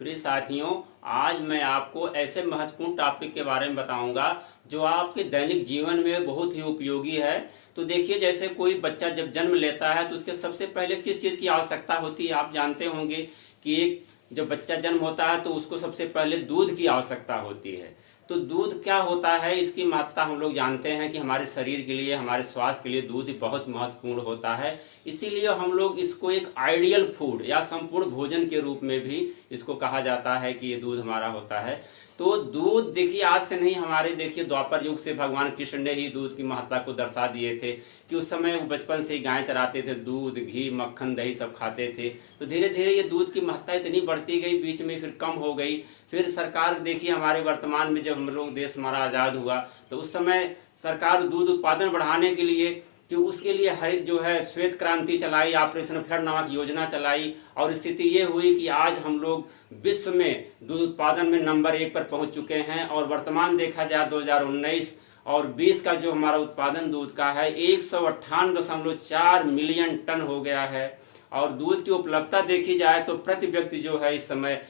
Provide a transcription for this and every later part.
प्रिय साथियों, आज मैं आपको ऐसे महत्वपूर्ण टॉपिक के बारे में बताऊंगा जो आपके दैनिक जीवन में बहुत ही उपयोगी है। तो देखिए, जैसे कोई बच्चा जब जन्म लेता है तो उसके सबसे पहले किस चीज़ की आवश्यकता होती है, आप जानते होंगे कि एक जब बच्चा जन्म होता है तो उसको सबसे पहले दूध की आवश्यकता होती है। तो दूध क्या होता है, इसकी महत्ता हम लोग जानते हैं कि हमारे शरीर के लिए, हमारे स्वास्थ्य के लिए दूध बहुत महत्वपूर्ण होता है। इसीलिए हम लोग इसको एक आइडियल फूड या संपूर्ण भोजन के रूप में भी इसको कहा जाता है कि ये दूध हमारा होता है। तो दूध देखिए, आज से नहीं, हमारे देखिए द्वापर युग से भगवान कृष्ण ने ही दूध की महत्ता को दर्शा दिए थे कि उस समय वो बचपन से ही गाय चराते थे, दूध घी मक्खन दही सब खाते थे। तो धीरे धीरे ये दूध की महत्ता इतनी बढ़ती गई, बीच में फिर कम हो गई। फिर सरकार देखिए, हमारे वर्तमान में जब हम लोग देश हमारा आज़ाद हुआ तो उस समय सरकार दूध उत्पादन बढ़ाने के लिए कि उसके लिए हरित जो है श्वेत क्रांति चलाई, ऑपरेशन फ्लड नामक योजना चलाई। और स्थिति ये हुई कि आज हम लोग विश्व में दूध उत्पादन में नंबर 1 पर पहुंच चुके हैं। और वर्तमान देखा जाए 2019 और 20 का जो हमारा उत्पादन दूध का है 158.4 मिलियन टन हो गया है। और दूध की उपलब्धता देखी जाए तो प्रति व्यक्ति जो है इस समय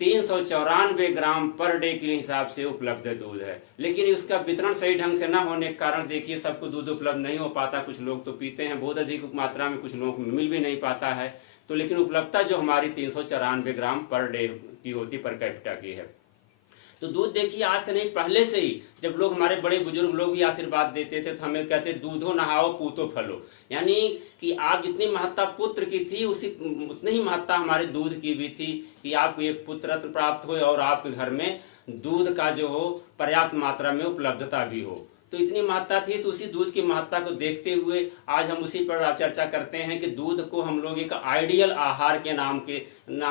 394 ग्राम पर डे के हिसाब से उपलब्ध दूध है। लेकिन उसका वितरण सही ढंग से न होने के कारण देखिए सबको दूध उपलब्ध नहीं हो पाता। कुछ लोग तो पीते हैं बहुत अधिक मात्रा में, कुछ लोगों को मिल भी नहीं पाता है। तो लेकिन उपलब्धता जो हमारी 394 ग्राम पर डे की होती, पर कैपिटा की है। तो दूध देखिए, आज से नहीं पहले से ही जब लोग, हमारे बड़े बुजुर्ग लोग भी आशीर्वाद देते थे तो हमें कहते दूधो नहाओ पूतो फलो, यानी कि आप जितनी महत्ता पुत्र की थी उसी उतनी ही महत्ता हमारे दूध की भी थी कि आपको एक पुत्र रत्न प्राप्त हो और आपके घर में दूध का जो हो पर्याप्त मात्रा में उपलब्धता भी हो। तो इतनी महत्ता थी, तो उसी दूध की महत्ता को देखते हुए आज हम उसी पर चर्चा करते हैं कि दूध को हम लोग एक आइडियल आहार के नाम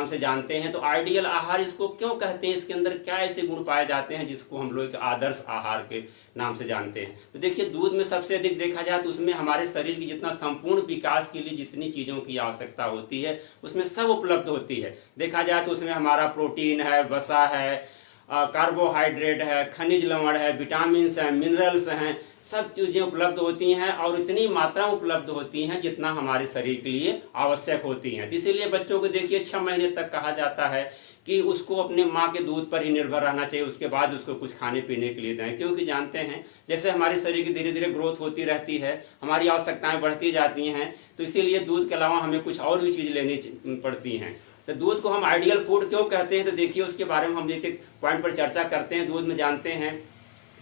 से जानते हैं। तो आइडियल आहार इसको क्यों कहते हैं, इसके अंदर क्या ऐसे गुण पाए जाते हैं जिसको हम लोग एक आदर्श आहार के नाम से जानते हैं। तो देखिए, दूध में सबसे अधिक देखा जाए तो उसमें हमारे शरीर की जितना संपूर्ण विकास के लिए जितनी चीज़ों की आवश्यकता होती है उसमें सब उपलब्ध होती है। देखा जाए तो उसमें हमारा प्रोटीन है, वसा है, कार्बोहाइड्रेट है, खनिज लवण है, विटामिन है, मिनरल्स हैं, सब चीज़ें उपलब्ध होती हैं और इतनी मात्रा उपलब्ध होती हैं जितना हमारे शरीर के लिए आवश्यक होती हैं। तो इसीलिए बच्चों को देखिए 6 महीने तक कहा जाता है कि उसको अपने माँ के दूध पर ही निर्भर रहना चाहिए, उसके बाद उसको कुछ खाने पीने के लिए दें। क्योंकि जानते हैं जैसे हमारे शरीर की धीरे धीरे ग्रोथ होती रहती है, हमारी आवश्यकताएं बढ़ती जाती हैं, तो इसीलिए दूध के अलावा हमें कुछ और भी चीज़ लेनी पड़ती हैं। तो दूध को हम आइडियल फूड क्यों कहते हैं, तो देखिए उसके बारे में हम एक एक पॉइंट पर चर्चा करते हैं। दूध में जानते हैं,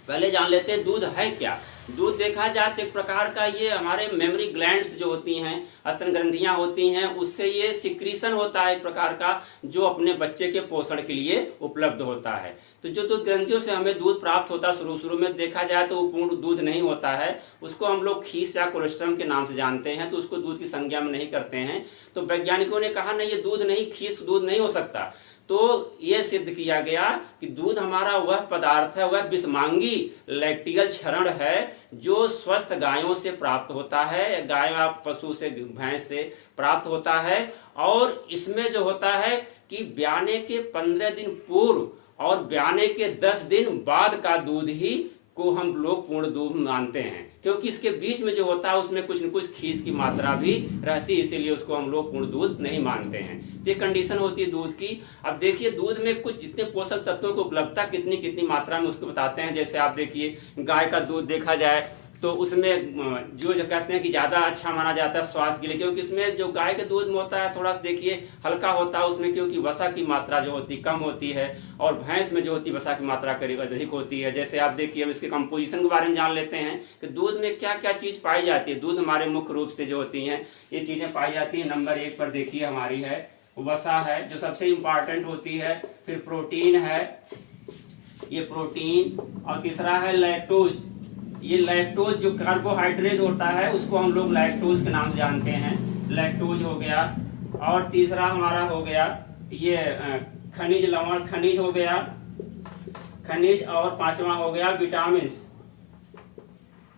पहले जान लेते हैं दूध है क्या। दूध देखा जाए तो एक प्रकार का ये हमारे मेमोरी ग्लैंड्स जो होती हैं, स्तन ग्रंथियां होती हैं, उससे ये सिक्रीशन होता है एक प्रकार का, जो अपने बच्चे के पोषण के लिए उपलब्ध होता है। तो जो दूध ग्रंथियों से हमें दूध प्राप्त होता है, शुरू में देखा जाए तो वो पूर्ण दूध नहीं होता है, उसको हम लोग खीस या कोलेस्ट्रॉल के नाम से जानते हैं, तो उसको दूध की संज्ञा में नहीं करते हैं। तो वैज्ञानिकों ने कहा नहीं, ये दूध नहीं, खीस दूध नहीं हो सकता। तो ये सिद्ध किया गया कि दूध हमारा वह पदार्थ है, वह विषमांगी लैक्टिकल क्षरण है जो स्वस्थ गायों से प्राप्त होता है, गाय या पशु से, भैंस से प्राप्त होता है। और इसमें जो होता है कि ब्याने के 15 दिन पूर्व और ब्याने के 10 दिन बाद का दूध ही को हम लोग पूर्ण दूध मानते हैं, क्योंकि इसके बीच में जो होता है उसमें कुछ न कुछ खीस की मात्रा भी रहती है, इसीलिए उसको हम लोग पूर्ण दूध नहीं मानते हैं। तो ये कंडीशन होती है दूध की। अब देखिए, दूध में कुछ जितने पोषक तत्वों की उपलब्धता कितनी कितनी मात्रा में उसको बताते हैं। जैसे आप देखिए, गाय का दूध देखा जाए तो उसमें जो कहते हैं कि ज़्यादा अच्छा माना जाता है स्वास्थ्य के लिए, क्योंकि इसमें जो गाय के दूध में होता है थोड़ा सा देखिए हल्का होता है उसमें, क्योंकि वसा की मात्रा जो होती कम होती है, और भैंस में जो होती वसा की मात्रा करीब अधिक होती है। जैसे आप देखिए, हम इसके कंपोजिशन के बारे में जान लेते हैं कि दूध में क्या क्या चीज़ पाई जाती है। दूध हमारे मुख्य रूप से जो होती हैं ये चीज़ें पाई जाती हैं। नंबर 1 पर देखिए हमारी है वसा है, जो सबसे इम्पॉर्टेंट होती है। फिर प्रोटीन है, ये प्रोटीन, और तीसरा है लैक्टोज। ये लैक्टोज जो कार्बोहाइड्रेट होता है उसको हम लोग लैक्टोज के नाम से जानते हैं, लैक्टोज हो गया। और तीसरा हमारा हो गया ये खनिज लवण, खनिज हो गया, खनिज। और 5वां हो गया विटामिन्स,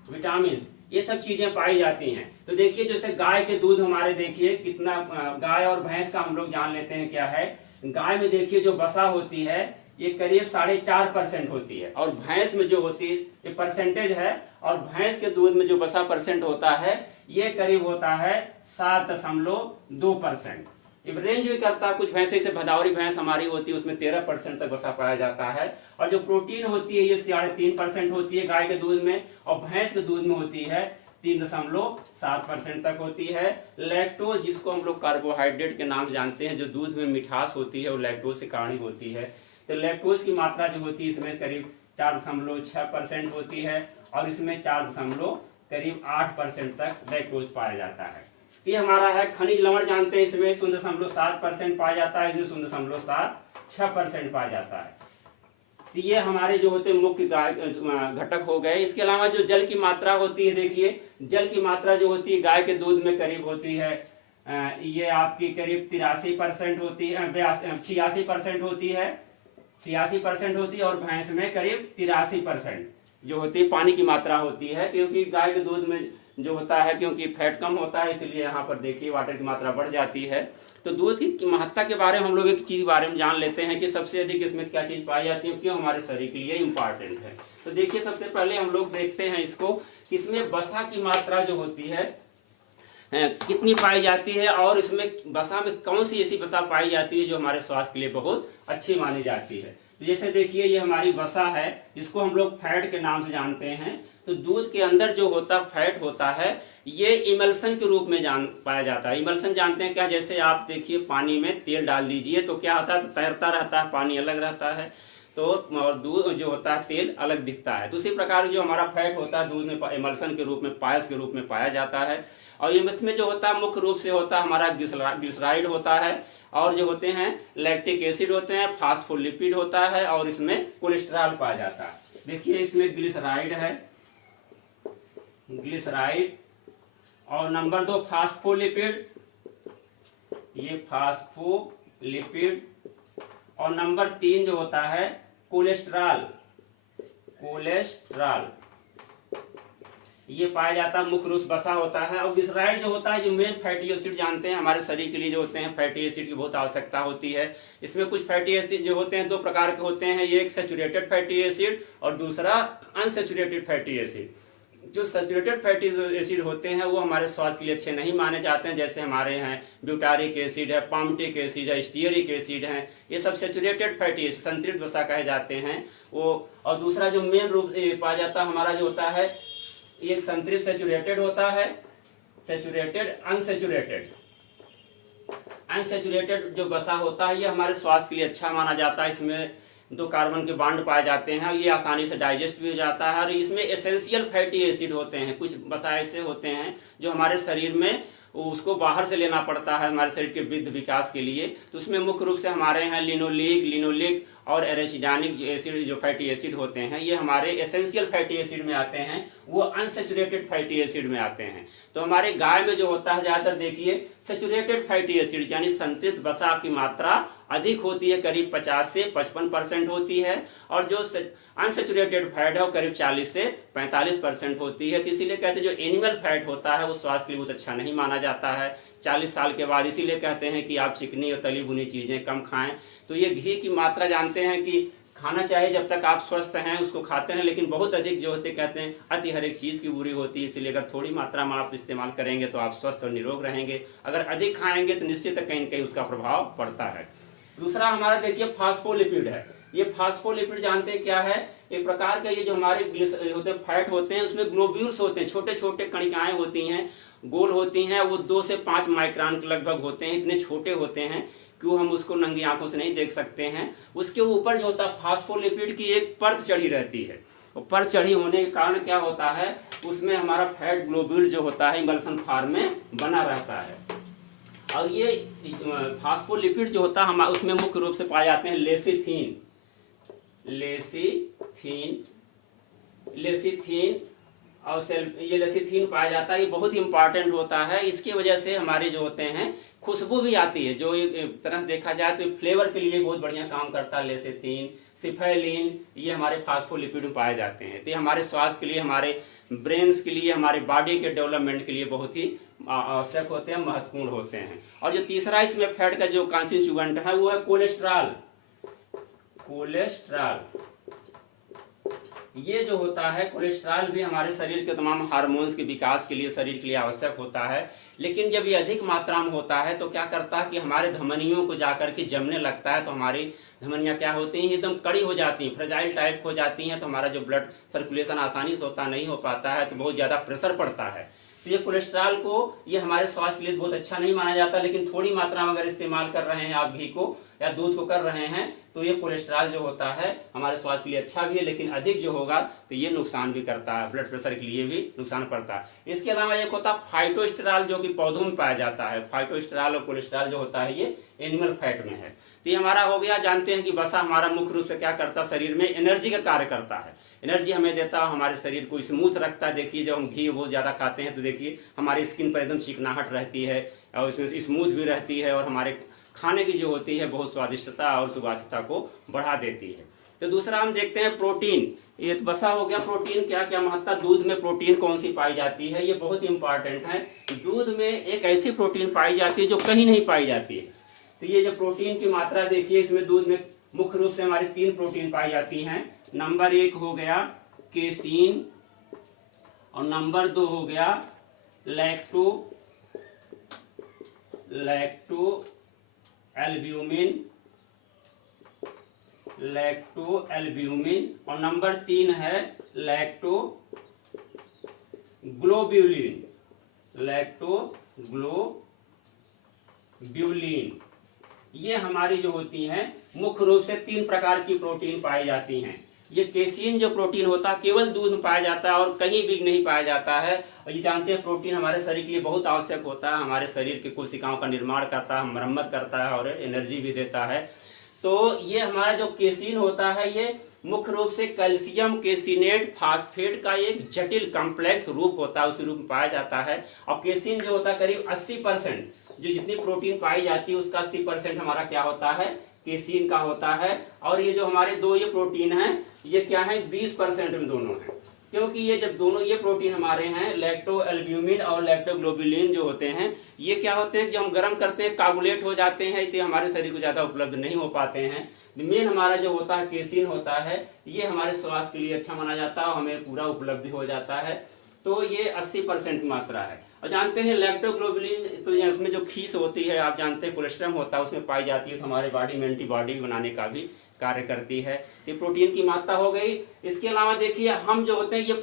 विटामिन्स। ये सब चीजें पाई जाती हैं। तो देखिए, जैसे गाय के दूध हमारे देखिए कितना, गाय और भैंस का हम लोग जान लेते हैं क्या है। गाय में देखिए जो वसा होती है ये करीब 4.5% होती है, और भैंस में जो होती है ये परसेंटेज है, और भैंस के दूध में जो वसा परसेंट होता है ये करीब होता है 7.2%। ये रेंज भी करता है। कुछ भैंसे से भदावरी भैंस हमारी होती है, उसमें 13% तक वसा पाया जाता है। और जो प्रोटीन होती है ये 3.5% होती है गाय के दूध में, और भैंस के दूध में होती है 3.7% तक होती है। लैक्टोज, जिसको हम लोग कार्बोहाइड्रेट के नाम से जानते हैं, जो दूध में मिठास होती है वो लैक्टोज से कारण होती है। तो लैक्टोज की मात्रा जो होती है इसमें करीब 4.6% होती है, और इसमें 4.8% तक लैक्टोज पाया जाता है। ये हमारा है खनिज लवण, जानते हैं इसमें 0.7% पाया जाता है, इसमें 0.76% पाया जाता है। तो ये हमारे जो होते हैं मुख्य घटक हो गए। इसके अलावा जो जल की मात्रा होती है, देखिए जल की मात्रा जो होती है गाय के दूध में करीब होती है ये आपकी करीब 83% होती है, 86% होती है, 86% होती है, और भैंस में करीब 83% जो होती है पानी की मात्रा होती है। क्योंकि गाय के दूध में जो होता है, क्योंकि फैट कम होता है, इसलिए यहाँ पर देखिए वाटर की मात्रा बढ़ जाती है। तो दूध की महत्ता के बारे में हम लोग एक चीज के बारे में जान लेते हैं कि सबसे अधिक इसमें क्या चीज पाई जाती है, क्यों हमारे शरीर के लिए इंपॉर्टेंट है। तो देखिए सबसे पहले हम लोग देखते हैं इसको, इसमें वसा की मात्रा जो होती है कितनी पाई जाती है, और इसमें वसा में कौन सी ऐसी वसा पाई जाती है जो हमारे स्वास्थ्य के लिए बहुत अच्छी मानी जाती है। तो जैसे देखिए ये हमारी वसा है, इसको हम लोग फैट के नाम से जानते हैं। तो दूध के अंदर जो होता फैट होता है ये इमल्सन के रूप में पाया जाता है। इमल्सन जानते हैं क्या, जैसे आप देखिए पानी में तेल डाल दीजिए तो क्या होता है, तो तैरता रहता है, पानी अलग रहता है, तो और दूध जो होता है तेल अलग दिखता है। तो उसी प्रकार जो हमारा फैट होता है दूध में इमल्सन के रूप में, पायस के रूप में पाया जाता है। और इसमें जो होता है मुख्य रूप से होता है हमारा ग्लिसराइड होता है, और जो होते हैं लैक्टिक एसिड होते हैं, फास्फोलिपिड होता है, और इसमें कोलेस्ट्रॉल पाया जाता है। देखिए इसमें ग्लिसराइड है, ग्लिसराइड, और नंबर 2 फास्फोलिपिड, ये फास्फोलिपिड, और नंबर 3 जो होता है कोलेस्ट्रॉल, कोलेस्ट्रॉल ये पाया जाता है, मुख्य रूप से बसा होता है। और ग्लिसराइड जो होता है जो मेन फैटी एसिड जानते हैं हमारे शरीर के लिए जो होते हैं, फैटी एसिड की बहुत आवश्यकता होती है। इसमें कुछ फैटी एसिड जो होते हैं 2 प्रकार के होते हैं, ये एक सैचुरेटेड फैटी एसिड और दूसरा अनसैचुरेटेड फैटी एसिड। जो सैचुरेटेड फैटी एसिड होते हैं वो हमारे स्वास्थ्य के लिए अच्छे नहीं माने जाते हैं, जैसे हमारे हैं ब्यूटारिक एसिड है, पामटिक एसिड है, स्टीयरिक एसिड है, ये सब सैचुरेटेड फैटी एसिड संतृप्त वसा कहे जाते हैं वो। और दूसरा जो मेन रूप पाया जाता है हमारा जो होता है, एक संतृप्त सैचुरेटेड होता है, सैचुरेटेड, अनसैचुरेटेड। अनसैचुरेटेड जो वसा होता है ये हमारे स्वास्थ्य के लिए अच्छा माना जाता है। इसमें 2 कार्बन के बॉन्ड पाए जाते हैं, ये आसानी से डाइजेस्ट भी हो जाता है। और इसमें एसेंशियल फैटी एसिड होते हैं, कुछ वसा ऐसे होते हैं जो हमारे शरीर में उसको बाहर से लेना पड़ता है हमारे शरीर के वृद्धि विकास के लिए। तो उसमें मुख्य रूप से हमारे हैं लिनोलिक और एरेसिडानिक एसिड जो फैटी एसिड होते हैं, ये हमारे एसेंशियल फैटी एसिड में आते हैं, वो अनसैचुरेटेड फैटी एसिड में आते हैं। तो हमारे गाय में जो होता है ज्यादातर देखिए सैचुरेटेड फैटी एसिड यानी संतृप्त वसा की मात्रा अधिक होती है, करीब 50 से 55% होती है, और जो अनसैचुरेटेड फैट है वो करीब 40 से 45% होती है। तो इसीलिए कहते हैं जो एनिमल फैट होता है वो स्वास्थ्य के लिए बहुत अच्छा नहीं माना जाता है 40 साल के बाद। इसीलिए कहते हैं कि आप चिकनी और तली भुनी चीजें कम खाएं। तो ये घी की मात्रा जानते हैं कि खाना चाहिए जब तक आप स्वस्थ हैं उसको खाते हैं, लेकिन बहुत अधिक जो होते कहते हैं अति हर एक चीज की बुरी होती है। इसलिए अगर थोड़ी मात्रा में आप इस्तेमाल करेंगे तो आप स्वस्थ और निरोग रहेंगे, अगर अधिक खाएंगे तो निश्चित कहीं न कहीं उसका प्रभाव पड़ता है। दूसरा हमारा देखिए फास्फोलिपिड है। ये फास्फोलिपिड जानते हैं क्या है, एक प्रकार का ये जो हमारे होते फैट होते हैं उसमें ग्लोब्यूल्स होते हैं, छोटे छोटे कणिकाएं होती हैं, गोल होती हैं, वो 2 से 5 माइक्रोन के लगभग होते हैं, इतने छोटे होते हैं क्यों हम उसको नंगी आंखों से नहीं देख सकते हैं। उसके ऊपर जो होता है फास्फोलिपिड की एक परत चढ़ी रहती है, और परत चढ़ी होने के कारण क्या होता है उसमें हमारा फैट ग्लोब्यूल जो होता है इमल्सन फॉर्म में बना रहता है। और ये फास्फोलिपिड जो होता है हम उसमें मुख्य रूप से पाए जाते हैं लेसिथीन, और ये लेसिथीन पाया जाता है, ये बहुत ही इंपॉर्टेंट होता है। इसकी वजह से हमारे जो होते हैं खुशबू भी आती है, जो एक तरह से देखा जाए तो फ्लेवर के लिए बहुत बढ़िया काम करता है लेसिथीन, सिफेलिन, ये हमारे फास्फोलिपिड में पाए जाते हैं। तो ये हमारे स्वास्थ्य के लिए, हमारे ब्रेन्स के लिए, हमारे बॉडी के डेवलपमेंट के लिए बहुत ही आवश्यक होते हैं, महत्वपूर्ण होते हैं। और जो तीसरा इसमें फैट का जो कॉन्स्टिट्यूएंट है वो है कोलेस्ट्रॉल। ये जो होता है कोलेस्ट्रॉल भी हमारे शरीर के तमाम हार्मोन्स के विकास के लिए, शरीर के लिए आवश्यक होता है। लेकिन जब ये अधिक मात्रा में होता है तो क्या करता है कि हमारे धमनियों को जाकर के जमने लगता है, तो हमारी धमनियाँ क्या होती हैं, एकदम कड़ी हो जाती हैं, फ्रेजाइल टाइप हो जाती हैं, तो हमारा जो ब्लड सर्कुलेशन आसानी से होता नहीं हो पाता है, तो बहुत ज़्यादा प्रेशर पड़ता है। तो ये कोलेस्ट्रॉल को ये हमारे स्वास्थ्य के लिए बहुत अच्छा नहीं माना जाता, लेकिन थोड़ी मात्रा में अगर इस्तेमाल कर रहे हैं आप घी को या दूध को कर रहे हैं तो ये कोलेस्ट्रॉल जो होता है हमारे स्वास्थ्य के लिए अच्छा भी है, लेकिन अधिक जो होगा तो ये नुकसान भी करता है, ब्लड प्रेशर के लिए भी नुकसान पड़ता है। इसके अलावा एक होता है फाइटोस्टेरॉल, जो कि पौधों में पाया जाता है। फाइटोस्टेरॉल और कोलेस्ट्रॉल जो होता है ये एनिमल फैट में है। तो ये हमारा हो गया। जानते हैं कि वसा हमारा मुख्य रूप से क्या करता है, शरीर में एनर्जी का कार्य करता है, एनर्जी हमें देता है, हमारे शरीर को स्मूथ रखता है। देखिए जब हम घी बहुत ज़्यादा खाते हैं तो देखिए हमारी स्किन पर एकदम चिकनाहट रहती है और इसमें स्मूथ भी रहती है, और हमारे खाने की जो होती है बहुत स्वादिष्टता और सुवासिता को बढ़ा देती है। तो दूसरा हम देखते हैं प्रोटीन। ये बसा हो गया प्रोटीन, क्या क्या महत्ता, दूध में प्रोटीन कौन सी पाई जाती है, ये बहुत इंपॉर्टेंट है। दूध में एक ऐसी प्रोटीन पाई जाती है जो कहीं नहीं पाई जाती है। तो ये जो प्रोटीन की मात्रा देखिए, इसमें दूध में मुख्य रूप से हमारी 3 प्रोटीन पाई जाती हैं। नंबर 1 हो गया केसीन, और नंबर 2 हो गया लैक्टो एल्ब्यूमिन, और नंबर 3 है लैक्टोग्लोब्यूलिन। ये हमारी जो होती हैं मुख्य रूप से 3 प्रकार की प्रोटीन पाई जाती हैं। ये केसीन जो प्रोटीन होता है केवल दूध में पाया जाता है और कहीं भी नहीं पाया जाता है। और ये जानते हैं प्रोटीन हमारे शरीर के लिए बहुत आवश्यक होता है, हमारे शरीर के कोशिकाओं का निर्माण करता है, मरम्मत करता है और एनर्जी भी देता है। तो ये हमारा जो केसीन होता है ये मुख्य रूप से कैल्शियम केसिनेट फास्फेट का एक जटिल कॉम्प्लेक्स रूप होता है, उस रूप में पाया जाता है। और केसीन जो होता है करीब 80%, जो जितनी प्रोटीन पाई जाती है उसका 80% हमारा क्या होता है, केसीन का होता है। और ये जो हमारे दो ये प्रोटीन हैं ये क्या है, 20% में दोनों हैं, क्योंकि ये जब दोनों ये प्रोटीन हमारे हैं लैक्टो एल्ब्यूमिन और लैक्टोग्लोबुलिन जो होते हैं, ये क्या होते हैं, जब हम गर्म करते हैं कागुलेट हो जाते हैं, इसलिए हमारे शरीर को ज्यादा उपलब्ध नहीं हो पाते हैं। मेन हमारा जो होता है केसीन होता है, ये हमारे स्वास्थ्य के लिए अच्छा माना जाता है और हमें पूरा उपलब्ध हो जाता है। तो ये 80% की मात्रा है। और जानते हैं लैक्टोग्लोबुलिन, तो उसमें जो खीस होती है, आप जानते हैं कोलेस्ट्रॉल होता है उसमें पाई जाती है, तो हमारे बॉडी में एंटीबॉडी बनाने का भी कार्य करती है। ये प्रोटीन की मात्रा हो गई। इसके अलावा देखिए हम जो होते हैं, ये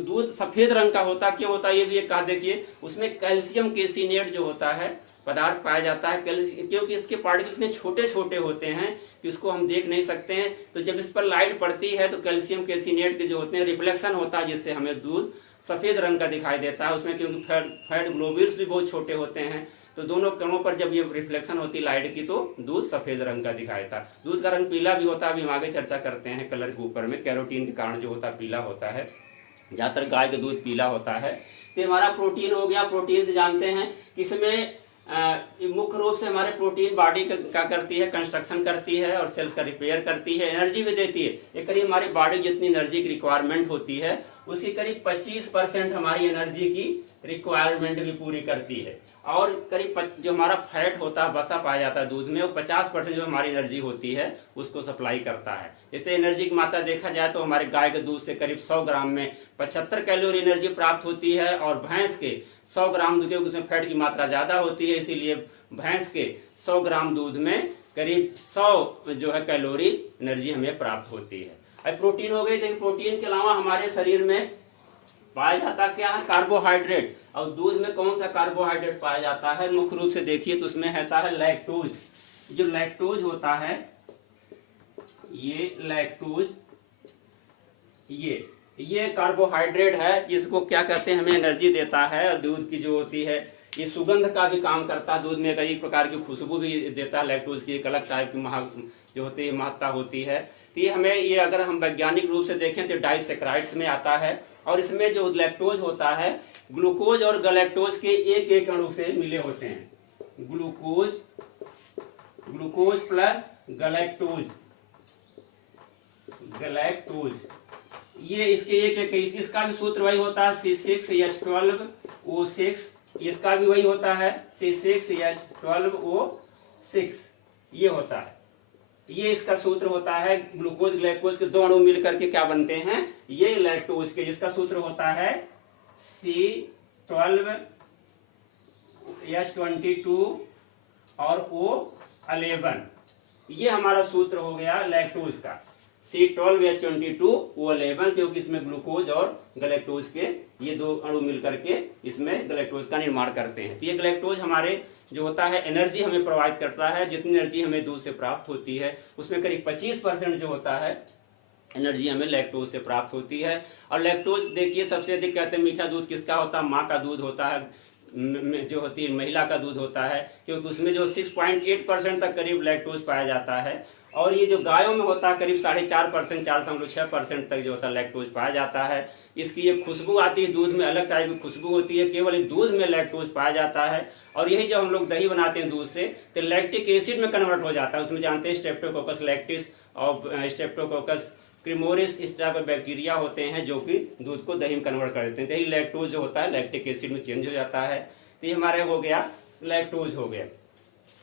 दूध सफेद रंग का होता है, क्यों होता है ये भी एक कहा, देखिए उसमें कैल्शियम केसिनेट जो होता है पदार्थ पाया जाता है, क्योंकि इसके पार्टिकल इतने छोटे छोटे होते हैं कि उसको हम देख नहीं सकते हैं। तो जब इस पर लाइट पड़ती है तो कैल्शियम केसिनेट के जो होते हैं रिफ्लेक्शन होता है, जिससे हमें दूध सफेद रंग का दिखाई देता है। उसमें क्योंकि फैट ग्लोब्यूल्स भी बहुत छोटे होते हैं, तो दोनों कणों पर जब ये रिफ्लेक्शन होती है लाइट की तो दूध सफेद रंग का दिखाई देता है। दूध का रंग पीला भी होता है, अभी हम आगे चर्चा करते हैं कलर के ऊपर में। कैरोटीन के कारण जो होता है पीला होता है, ज्यादातर गाय का दूध पीला होता है। तो हमारा प्रोटीन हो गया। प्रोटीन से जानते हैं कि इसमें मुख्य रूप से हमारे प्रोटीन बॉडी का करती है, कंस्ट्रक्शन करती है और सेल्स का रिपेयर करती है, एनर्जी भी देती है। ये करीब हमारी बॉडी जितनी एनर्जी की रिक्वायरमेंट होती है उसकी करीब 25% हमारी एनर्जी की रिक्वायरमेंट भी पूरी करती है। और करीब जो हमारा फैट होता है वसा पाया जाता है दूध में, वो 50% जो हमारी एनर्जी होती है उसको सप्लाई करता है। जैसे एनर्जी की मात्रा देखा जाए तो हमारे गाय के दूध से करीब 100 ग्राम में 75 कैलोरी एनर्जी प्राप्त होती है, और भैंस के 100 ग्राम दूध, उसमें फैट की मात्रा ज्यादा होती है, इसीलिए भैंस के 100 ग्राम दूध में करीब 100 जो है कैलोरी एनर्जी हमें प्राप्त होती है। अब प्रोटीन हो गई। देखिए प्रोटीन के अलावा हमारे शरीर में पाया जाता क्या है, कार्बोहाइड्रेट। और दूध में कौन सा कार्बोहाइड्रेट पाया जाता है, मुख्य रूप से देखिए तो उसमें रहता है लैक्टोज। जो लैक्टोज होता है, ये लैक्टोज ये कार्बोहाइड्रेट है, जिसको क्या कहते हैं, हमें एनर्जी देता है। और दूध की जो होती है ये सुगंध का भी काम करता है, दूध में कई प्रकार की खुशबू भी देता है। लैक्टोज की एक अलग टाइप की जो होती है महत्ता होती है। तो ये हमें, ये अगर हम वैज्ञानिक रूप से देखें तो डाइसेक्राइड्स में आता है। और इसमें जो लैक्टोज होता है ग्लूकोज और गलैक्टोज के एक एक अणु से मिले होते हैं। ग्लूकोज प्लस गलैक्टोज ये इसके एक एक, इसका भी सूत्र वही होता है C6H12O6, इसका भी वही होता है C6H12O6 ये होता है। ये इसका सूत्र होता है, ग्लूकोज ग्लाइकोज के दो अणु मिल करके क्या बनते हैं, ये लैक्टोज के, जिसका सूत्र होता है C12H22 और O11। ये हमारा सूत्र हो गया लैक्टोज का, C12H22O11, क्योंकि इसमें ग्लूकोज और ग्लैक्टोज के ये दो अणु मिल करके इसमें ग्लैक्टोज का निर्माण करते हैं। तो ये ग्लैक्टोज हमारे जो होता है एनर्जी हमें प्रोवाइड करता है। जितनी एनर्जी हमें दूध से प्राप्त होती है उसमें करीब 25% जो होता है एनर्जी हमें लैक्टोज से प्राप्त होती है। और लैक्टोज देखिए सबसे अधिक कहते हैं मीठा दूध किसका होता है, माँ का दूध होता है, जो होती है महिला का दूध होता है, क्योंकि उसमें जो 6.8% तक करीब लैक्टोज पाया जाता है। और ये जो गायों में होता है करीब 4.5%, 4.6% तक जो होता है लैक्टोज पाया जाता है। इसकी ये खुशबू आती है दूध में, अलग टाइप की खुशबू होती है, केवल दूध में लैक्टोज पाया जाता है। और यही जब हम लोग दही बनाते हैं दूध से तो लैक्टिक एसिड में कन्वर्ट हो जाता है। उसमें जानते हैं स्ट्रेप्टोकोकस लैक्टिस और स्ट्रेप्टोकोकस क्रीमोरिस, इस तरह के बैक्टीरिया होते हैं जो कि दूध को दही में कन्वर्ट कर देते हैं। दही लैक्टोज जो होता है लैक्टिक एसिड में चेंज हो जाता है। तो ये हमारे हो गया लैक्टोज हो गया।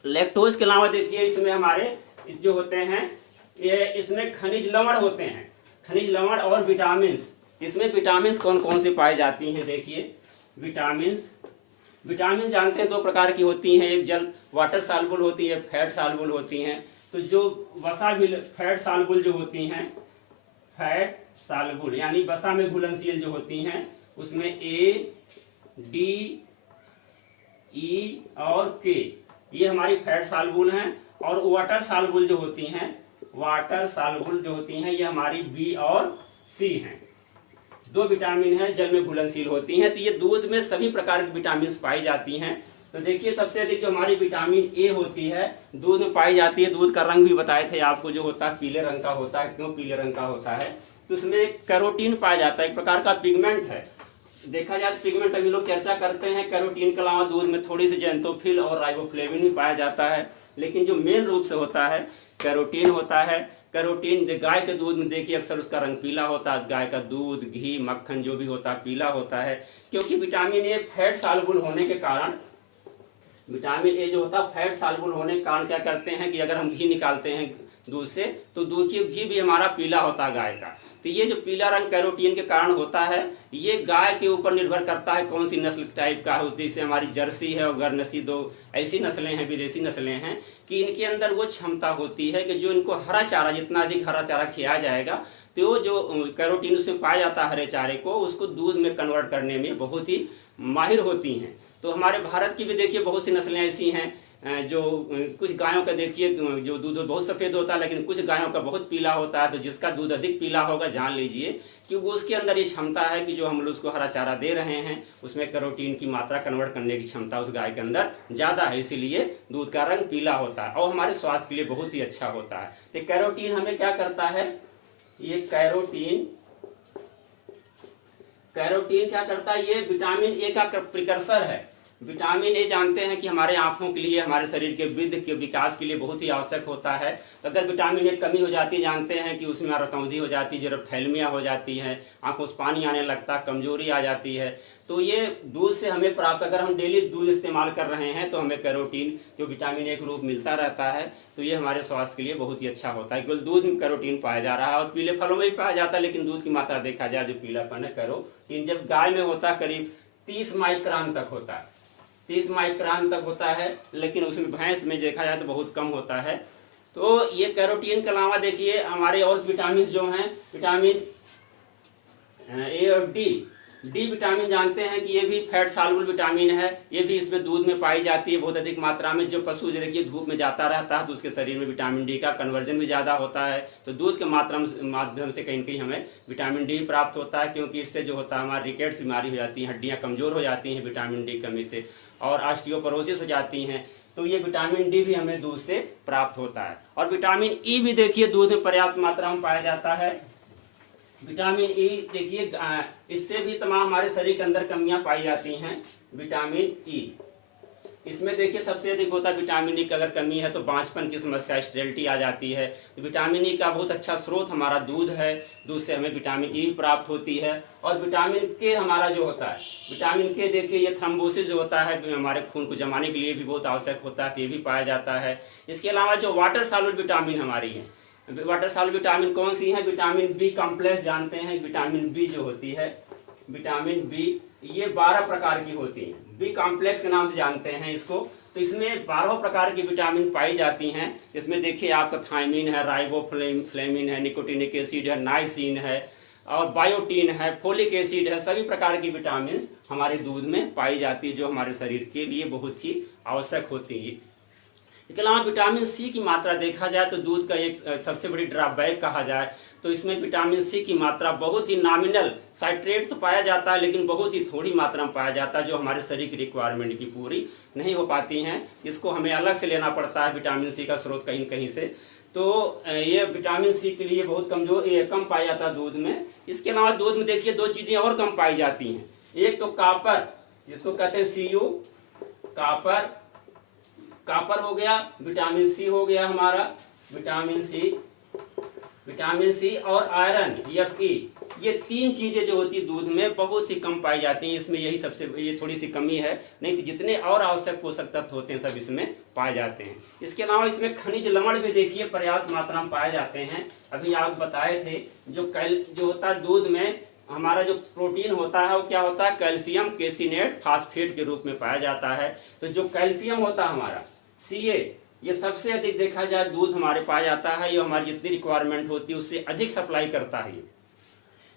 लैक्टोज के अलावा देखिए इसमें हमारे जो होते हैं ये इसमें खनिज लवण होते हैं, खनिज लवण और विटामिन। इसमें विटामिन कौन कौन से पाई जाती हैं, देखिए विटामिन जानते हैं दो प्रकार की होती हैं, एक जल वाटर सालुबल होती है, फैट सालुबल होती हैं। तो जो वसा फैट सालुबल जो होती हैं, फैट सालुबल यानी वसा में घुलनशील जो होती हैं, उसमें A, D, E और K ये हमारी फैट सालुबल हैं। और वाटर सालुबल जो होती हैं, वाटर सालुबल जो होती हैं ये हमारी B और C हैं। दो विटामिन हैं जल में घुलनशील होती हैं। तो ये दूध में सभी प्रकार की विटामिन पाई जाती हैं। तो देखिए सबसे अधिक जो हमारी विटामिन ए होती है दूध में पाई जाती है। दूध का रंग भी बताए थे आपको, जो होता है पीले रंग का होता है। क्यों पीले रंग का होता है, तो उसमें कैरोटीन पाया जाता है, एक प्रकार का पिगमेंट है। देखा जाए पिगमेंट अभी लोग चर्चा करते हैं, कैरोटीन के अलावा दूध में थोड़ी सी जेंथोफिल और राइबोफ्लेविन भी पाया जाता है, लेकिन जो मेन रूप से होता है कैरोटीन होता है। कैरोटीन गाय के दूध में देखिए अक्सर उसका रंग पीला होता है। गाय का दूध, घी, मक्खन जो भी होता है पीला होता है, क्योंकि विटामिन ए फैट सालुबल होने के कारण, विटामिन ए जो होता है फैट सालुबल होने के कारण क्या करते हैं कि अगर हम घी निकालते हैं दूध से तो दूध की घी भी हमारा पीला होता है गाय का। तो ये जो पीला रंग कैरोटीन के कारण होता है, ये गाय के ऊपर निर्भर करता है कौन सी नस्ल टाइप का है। जैसे हमारी जर्सी है और गरनसी, दो ऐसी नस्लें हैं, विदेशी नस्लें हैं कि इनके अंदर वो क्षमता होती है कि जो इनको हरा चारा, जितना अधिक हरा चारा खिलाया जाएगा तो जो कैरोटीन उसमें पाया जाता है हरे चारे को, उसको दूध में कन्वर्ट करने में बहुत ही माहिर होती हैं। तो हमारे भारत की भी देखिए बहुत सी नस्लें ऐसी हैं जो कुछ गायों का देखिए जो दूध बहुत सफ़ेद होता है, लेकिन कुछ गायों का बहुत पीला होता है। तो जिसका दूध अधिक पीला होगा जान लीजिए कि वो उसके अंदर ये क्षमता है कि जो हम लोग उसको हरा चारा दे रहे हैं उसमें कैरोटीन की मात्रा कन्वर्ट करने की क्षमता उस गाय के अंदर ज़्यादा है, इसीलिए दूध का रंग पीला होता है और हमारे स्वास्थ्य के लिए बहुत ही अच्छा होता है। तो कैरोटीन हमें क्या करता है, ये कैरोटीन क्या करता है, ये विटामिन ए का प्रिकर्सर है। विटामिन ए जानते हैं कि हमारे आंखों के लिए, हमारे शरीर के वृद्धि के विकास के लिए बहुत ही आवश्यक होता है। तो अगर विटामिन ए कमी हो जाती है, जानते हैं कि उसमें रतौंधी हो जाती है, जेरोथैल्मिया हो जाती है, आंखों से पानी आने लगता है, कमजोरी आ जाती है। तो ये दूध से हमें प्राप्त, अगर हम डेली दूध इस्तेमाल कर रहे हैं तो हमें कैरोटीन जो विटामिन ए के रूप मिलता रहता है। तो ये हमारे स्वास्थ्य के लिए बहुत ही अच्छा होता है। केवल दूध में कैरोटीन पाया जा रहा है और पीले फलों में भी पाया जाता है, लेकिन दूध की मात्रा देखा जाए जो पीलापन है कैरोटीन जब गाय में होता है करीब 30 माइक्रोन तक होता है, 30 माइक्रोन तक होता है, लेकिन उसमें भैंस में देखा जाए तो बहुत कम होता है। तो ये कैरोटीन के अलावा देखिए हमारे और विटामिन जो हैं, विटामिन ए और डी विटामिन जानते हैं कि ये भी फैट सालुबल विटामिन है। ये भी इसमें दूध में पाई जाती है बहुत अधिक मात्रा में। जो पशु जो देखिए धूप में जाता रहता है तो उसके शरीर में विटामिन डी का कन्वर्जन भी ज़्यादा होता है। तो दूध के माध्यम से कहीं कहीं हमें विटामिन डी प्राप्त होता है, क्योंकि इससे जो होता है हमारी रिकेट्स बीमारी हो जाती है, हड्डियाँ कमज़ोर हो जाती हैं विटामिन डी कमी से, और ऑस्टियोपोरोसिस हो जाती हैं। तो ये विटामिन डी भी हमें दूध से प्राप्त होता है। और विटामिन ई भी देखिए दूध में पर्याप्त मात्रा में पाया जाता है। विटामिन ई देखिए इससे भी तमाम हमारे शरीर के अंदर कमियां पाई जाती हैं। विटामिन ई इसमें देखिए सबसे अधिक होता है विटामिन ई की अगर कमी है तो बांझपन की समस्या, स्टेरिलिटी आ जाती है। तो विटामिन ई का बहुत अच्छा स्रोत हमारा दूध है, दूध से हमें विटामिन ई प्राप्त होती है। और विटामिन के हमारा जो होता है, विटामिन के देखिए ये थ्रोम्बोसिस जो होता है हमारे खून को जमाने के लिए भी बहुत आवश्यक होता है, तो ये भी पाया जाता है। इसके अलावा जो वाटर सॉल्युबल विटामिन हमारी है, वाटर सॉल्युबल विटामिन कौन सी है? विटामिन बी कॉम्प्लेक्स जानते हैं, विटामिन बी जो होती है, विटामिन बी ये 12 प्रकार की होती है, बी कॉम्प्लेक्स के नाम से जानते हैं इसको। तो इसमें 12 प्रकार की विटामिन पाई जाती हैं। इसमें देखिए आपका थायमिन है, राइबोफ्लेविन है, निकोटिनिक एसिड है, नाइसिन है और बायोटीन है, फोलिक एसिड है, सभी प्रकार की विटामिन हमारे दूध में पाई जाती है जो हमारे शरीर के लिए बहुत ही आवश्यक होती है। इसके अलावा विटामिन सी की मात्रा देखा जाए तो दूध का एक सबसे बड़ी ड्रॉबैक कहा जाए तो इसमें विटामिन सी की मात्रा बहुत ही नॉमिनल, साइट्रेट तो पाया जाता है लेकिन बहुत ही थोड़ी मात्रा में पाया जाता है जो हमारे शरीर की रिक्वायरमेंट की पूरी नहीं हो पाती हैं। इसको हमें अलग से लेना पड़ता है विटामिन सी का स्रोत कहीं कहीं से। तो ये विटामिन सी के लिए बहुत कमजोर, ये कम पाया जाता है दूध में। इसके अलावा दूध में देखिए 2 चीजें और कम पाई जाती हैं। एक तो कापर, जिसको कहते हैं सीयू, कापर, कापर हो गया, विटामिन सी हो गया हमारा, विटामिन सी और आयरन Fe, ये 3 चीजें जो होती है दूध में बहुत ही कम पाई जाती हैं। इसमें यही सबसे ये थोड़ी सी कमी है, नहीं तो जितने और आवश्यक पोषक तत्व होते हैं सब इसमें पाए जाते हैं। इसके अलावा इसमें खनिज लवण भी देखिए पर्याप्त मात्रा में पाए जाते हैं। अभी आप बताए थे जो होता है दूध में हमारा जो प्रोटीन होता है वो क्या होता है? कैल्शियम केसिनेट फास्फेट के रूप में पाया जाता है। तो जो कैल्शियम होता है हमारा Ca, ये सबसे अधिक देखा जाए दूध हमारे पाया जाता है। ये हमारी जितनी रिक्वायरमेंट होती है उससे अधिक सप्लाई करता है।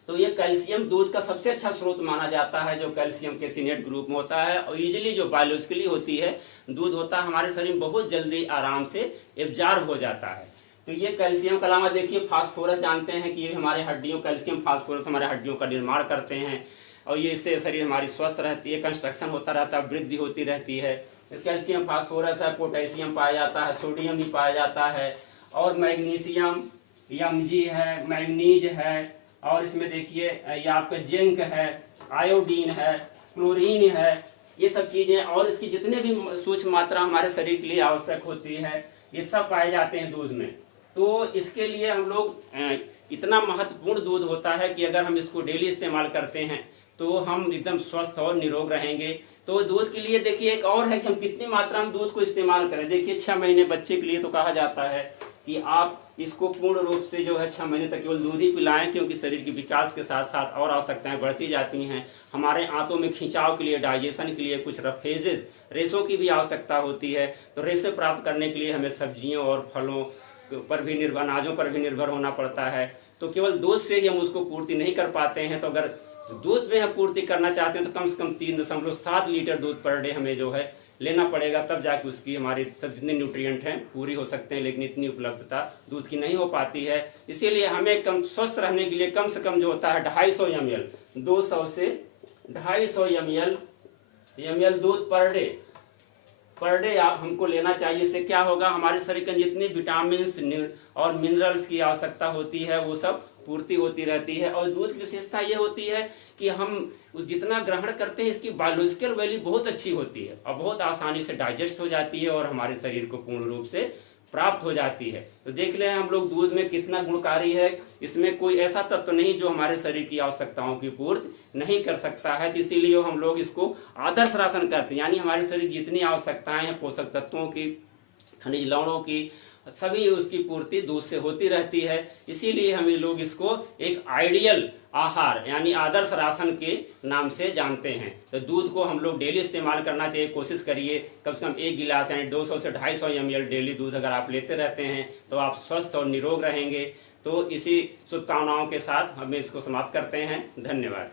तो ये कैल्शियम दूध का सबसे अच्छा स्रोत माना जाता है जो कैल्शियम केसिनेट ग्रुप में होता है। और इजिली जो बायोलॉजिकली होती है दूध होता है हमारे शरीर में बहुत जल्दी आराम से एब्जॉर्ब हो जाता है। तो ये कैल्शियम के अलावा देखिए फास्फोरस जानते हैं कि ये हमारे हड्डियों, कैल्शियम फास्फोरस हमारे हड्डियों का निर्माण करते हैं और ये इससे शरीर हमारी स्वस्थ रहती है, कंस्ट्रक्शन होता रहता है, वृद्धि होती रहती है। कैल्शियम फास्फोरस है, पोटेशियम पाया जाता है, सोडियम भी पाया जाता है और मैग्नीशियम, Mg है, मैग्नीज है और इसमें देखिए ये आपका जिंक है, आयोडीन है, क्लोरीन है, ये सब चीजें और इसकी जितने भी सूक्ष्म मात्रा हमारे शरीर के लिए आवश्यक होती है ये सब पाए जाते हैं दूध में। तो इसके लिए हम लोग इतना महत्वपूर्ण दूध होता है कि अगर हम इसको डेली इस्तेमाल करते हैं तो हम एकदम स्वस्थ और निरोग रहेंगे। तो दूध के लिए देखिए एक और है कि हम कितनी मात्रा में दूध को इस्तेमाल करें। देखिए 6 महीने बच्चे के लिए तो कहा जाता है कि आप इसको पूर्ण रूप से जो है 6 महीने तक केवल दूध ही पिलाएं, क्योंकि शरीर के विकास के साथ साथ और आवश्यकताएं बढ़ती जाती हैं। हमारे आंतों में खिंचाव के लिए, डाइजेशन के लिए कुछ रफेजेस, रेशों की भी आवश्यकता होती है। तो रेशे प्राप्त करने के लिए हमें सब्जियों और फलों पर भी निर्भर, अनाजों पर भी निर्भर होना पड़ता है। तो केवल दूध से ही हम उसको पूर्ति नहीं कर पाते हैं। तो अगर दूध में हम पूर्ति करना चाहते हैं तो कम से कम 3.7 लीटर दूध पर डे हमें जो है लेना पड़ेगा, तब जाके उसकी हमारी सब जितने न्यूट्रिएंट हैं पूरी हो सकते हैं। लेकिन इतनी उपलब्धता दूध की नहीं हो पाती है। इसीलिए हमें कम स्वस्थ रहने के लिए कम से कम जो होता है 250 ml, 200 से 250 ml दूध पर डे हमको लेना चाहिए। इससे क्या होगा, हमारे शरीर के जितने विटामिन और मिनरल्स की आवश्यकता होती है वो सब पूर्ति होती रहती है। और दूध की विशेषता ये होती है कि हम जितना ग्रहण करते हैं इसकी बायोलॉजिकल वैल्यू बहुत अच्छी होती है और बहुत आसानी से डाइजेस्ट हो जाती है और हमारे शरीर को पूर्ण रूप से प्राप्त हो जाती है। तो देख ले हम लोग दूध में कितना गुणकारी है। इसमें कोई ऐसा तत्व नहीं जो हमारे शरीर की आवश्यकताओं की पूर्ति नहीं कर सकता है। तो इसीलिए हम लोग इसको आदर्श राशन करते हैं, यानी हमारे शरीर जितनी आवश्यकताएं हैं पोषक तत्वों की, खनिज लवणों की, सभी उसकी पूर्ति दूध से होती रहती है। इसीलिए हमें लोग इसको एक आइडियल आहार यानी आदर्श राशन के नाम से जानते हैं। तो दूध को हम लोग डेली इस्तेमाल करना चाहिए। कोशिश करिए कम से कम 1 गिलास यानी 200 से 250 ml डेली दूध अगर आप लेते रहते हैं तो आप स्वस्थ और निरोग रहेंगे। तो इसी शुभकामनाओं के साथ हम इसको समाप्त करते हैं। धन्यवाद।